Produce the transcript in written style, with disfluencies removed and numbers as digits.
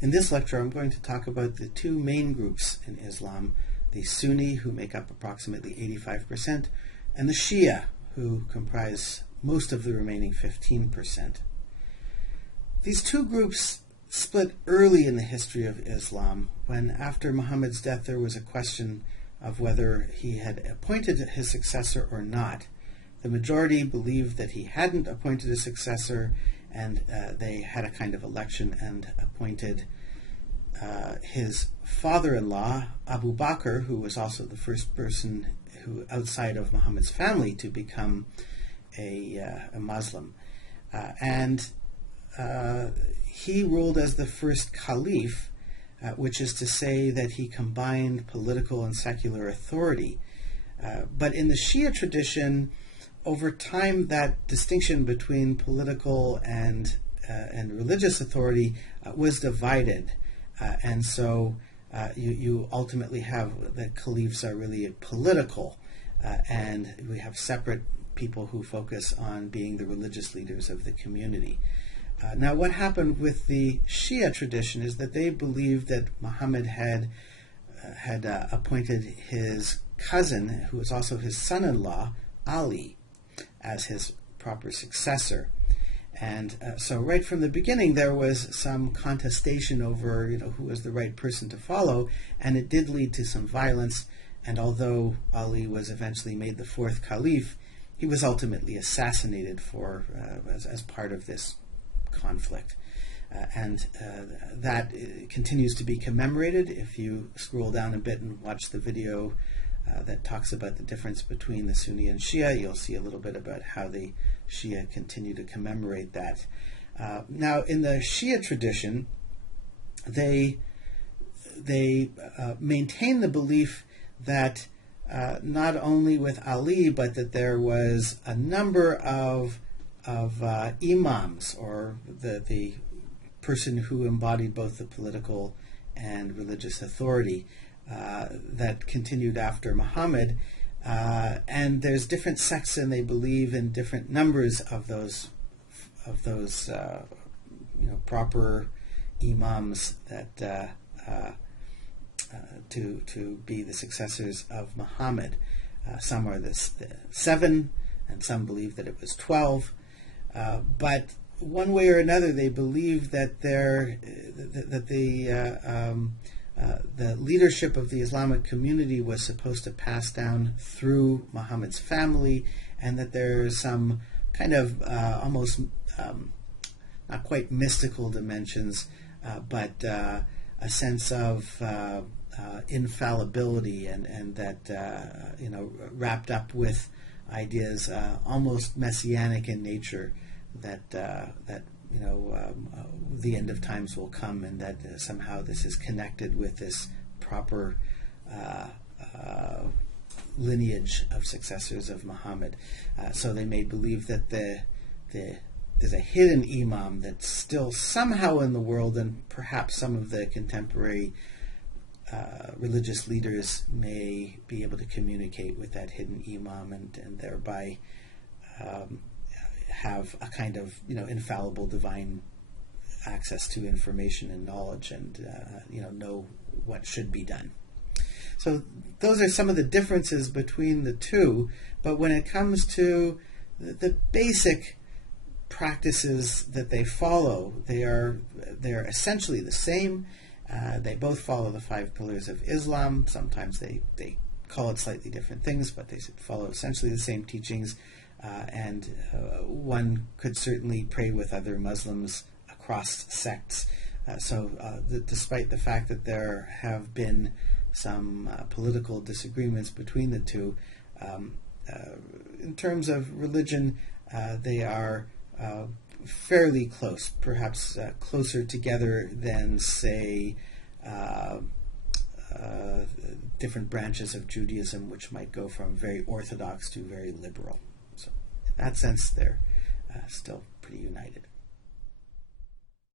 In this lecture, I'm going to talk about the two main groups in Islam, the Sunni, who make up approximately 85%, and the Shia, who comprise most of the remaining 15%. These two groups split early in the history of Islam, when after Muhammad's death there was a question of whether he had appointed his successor or not. The majority believed that he hadn't appointed a successor, and they had a kind of election and appointed his father-in-law, Abu Bakr, who was also the first person who, outside of Muhammad's family, to become a Muslim. He ruled as the first caliph, which is to say that he combined political and secular authority. But in the Shia tradition, over time, that distinction between political and religious authority was divided, and so you ultimately have the caliphs are really political, and we have separate people who focus on being the religious leaders of the community. Now, what happened with the Shia tradition is that they believed that Muhammad had appointed his cousin, who was also his son-in-law, Ali, as his proper successor. And so right from the beginning there was some contestation over who was the right person to follow, and it did lead to some violence. And although Ali was eventually made the fourth caliph, he was ultimately assassinated as part of this conflict. That continues to be commemorated. If you scroll down a bit and watch the video that talks about the difference between the Sunni and Shia, you'll see a little bit about how the Shia continue to commemorate that. Now, in the Shia tradition, they maintain the belief that not only with Ali, but that there was a number of imams, or the person who embodied both the political and religious authority, that continued after Muhammad, and there's different sects, and they believe in different numbers of those proper imams that to be the successors of Muhammad. Some are the 7, and some believe that it was 12. But one way or another, they believe that the leadership of the Islamic community was supposed to pass down through Muhammad's family, and that there's some kind of almost not quite mystical dimensions, but a sense of infallibility, and that wrapped up with ideas almost messianic in nature, that the end of times will come, and that somehow this is connected with this proper lineage of successors of Muhammad. So they may believe that there's a hidden imam that's still somehow in the world, and perhaps some of the contemporary religious leaders may be able to communicate with that hidden imam, and thereby have a kind of infallible divine access to information and knowledge, and know what should be done. So those are some of the differences between the two. But when it comes to the basic practices that they follow, they're essentially the same. They both follow the 5 pillars of Islam. Sometimes they call it slightly different things, but they follow essentially the same teachings. And one could certainly pray with other Muslims across sects. Despite the fact that there have been some political disagreements between the two, in terms of religion, they are fairly close, perhaps closer together than, say, different branches of Judaism, which might go from very orthodox to very liberal. So in that sense, they're still pretty united.